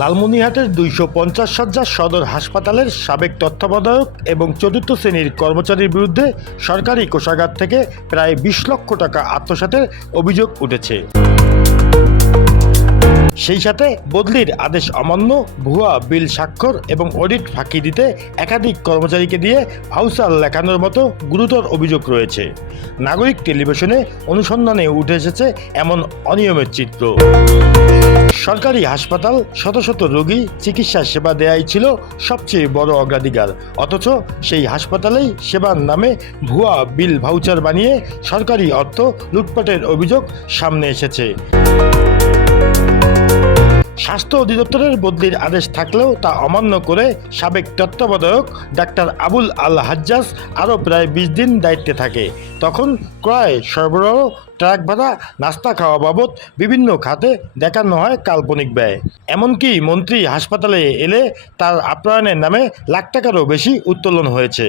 লালমনিরহাটের 250 শয্যার সদর হাসপাতালের সাবেক তত্ত্বাবধায়ক এবং চতুর্থ শ্রেণীর কর্মচারীর বিরুদ্ধে সরকারি কোষাগার থেকে প্রায় 20 লক্ষ টাকা আত্মসাতের অভিযোগ উঠেছে। সেই সাথে বদলির আদেশ অমান্য, ভুয়া বিল স্বাক্ষর এবং অডিট ফাঁকি দিতে একাধিক কর্মচারীকে দিয়ে ভাউচার লেখানোর মতো গুরুতর অভিযোগ রয়েছে। নাগরিক টেলিভিশনে অনুসন্ধানে উঠে এসেছে এমন অনিয়মের চিত্র। সরকারি হাসপাতাল, শত শত রোগী চিকিৎসা সেবা দেয়াই ছিল সবচেয়ে বড় অগ্রাধিকার, অথচ সেই হাসপাতালেই সেবার নামে ভুয়া বিল ভাউচার বানিয়ে সরকারি অর্থ লুটপাটের অভিযোগ সামনে এসেছে। স্বাস্থ্য অধিদপ্তরের বদলির আদেশ থাকলেও তা অমান্য করে সাবেক তত্ত্বাবধায়ক ডাক্তার আবুল আল হাজ্জাজ আরও প্রায় 20 দিন দায়িত্বে থাকে। তখন ক্রয়, সরবরাহ, ট্রাক ভাড়া, নাস্তা খাওয়া বাবদ বিভিন্ন খাতে দেখানো হয় কাল্পনিক ব্যয়। এমনকি মন্ত্রী হাসপাতালে এলে তার আপ্যায়নের নামে লাখ টাকারও বেশি উত্তোলন হয়েছে।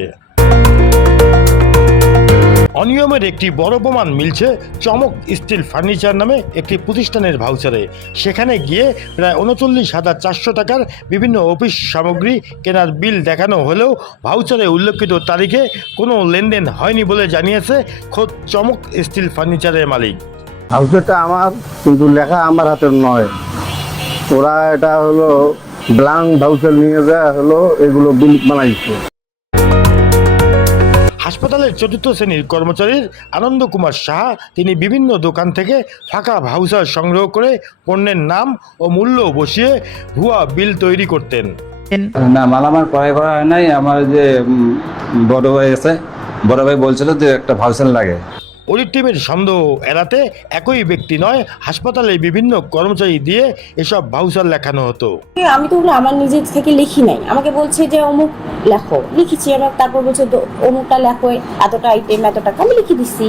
অনিয়মের একটি বড় প্রমাণ মিলছে চমক স্টিল ফার্নিচার নামে একটি প্রতিষ্ঠানের ভাউচারে। সেখানে গিয়ে প্রায় 39,400 টাকার বিভিন্ন অফিস সামগ্রী কেনার বিল দেখানো হলেও ভাউচারে উল্লেখিত তারিখে কোনো লেনদেন হয়নি বলে জানিয়েছে খোদ চমক স্টিল ফার্নিচারের মালিক। ভাউচারটা আমার, কিন্তু লেখা আমার হাতের নয়। ওরা এটা হলো ব্ল্যাঙ্ক ভাউচার নিয়ে যায়, হলো এগুলো বিল বানাইছে। হাসপাতালের চতুর্থ শ্রেণীর কর্মচারীর আনন্দ কুমার সাহা তিনি বিভিন্ন দোকান থেকে ফাঁকা ভাউচার সংগ্রহ করে পণ্যের নাম ও মূল্য বসিয়ে ভুয়া বিল তৈরি করতেন। না, মালামাল ক্রয় করা হয় নাই। আমার যে বড় ভাই আছে, বড় ভাই বলছিল যে একটা ভাউচার লাগে। অডিট টিমের সন্দেহ এড়াতে একই ব্যক্তি নয়, হাসপাতালে বিভিন্ন কর্মচারী দিয়ে এসব ভাউচার লেখানো হতো। আমি তো ওগুলো আমার নিজের থেকে লিখি নাই, আমাকে বলছে যে অমুক লেখো, লিখেছি আমার, তারপর বলছে অমুকটা লেখো, এতটা আইটেম এত টাকা, আমি লিখে দিচ্ছি।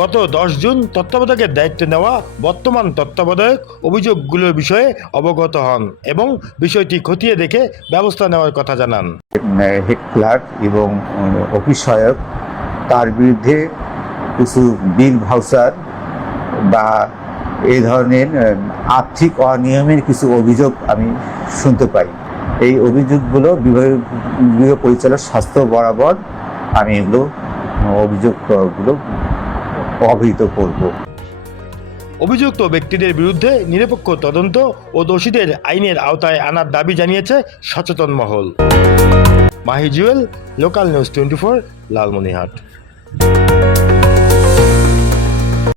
গত 10 জুন তত্ত্বাবধায়কের দায়িত্ব নেওয়া বর্তমান তত্ত্বাবধায়ক অভিযোগগুলোর বিষয়ে অবগত হন এবং বিষয়টি খতিয়ে দেখে ব্যবস্থা নেওয়ার কথা জানান। হেড ক্লার্ক এবং অফিস সহায়ক তার বিরুদ্ধে কিছু বিল ভাউচার বা এই ধরনের আর্থিক অনিয়মের কিছু অভিযোগ আমি শুনতে পাই। এই অভিযোগগুলো বিভাগীয় পরিচালক স্বাস্থ্য বরাবর আমি এগুলো অভিযোগগুলো অবহিত করব। অভিযুক্ত ব্যক্তিদের বিরুদ্ধে নিরপেক্ষ তদন্ত ও দোষীদের আইনের আওতায় আনার দাবি জানিয়েছে সচেতন মহল। Mahi Jewel, local news 24, Lalmonirhat.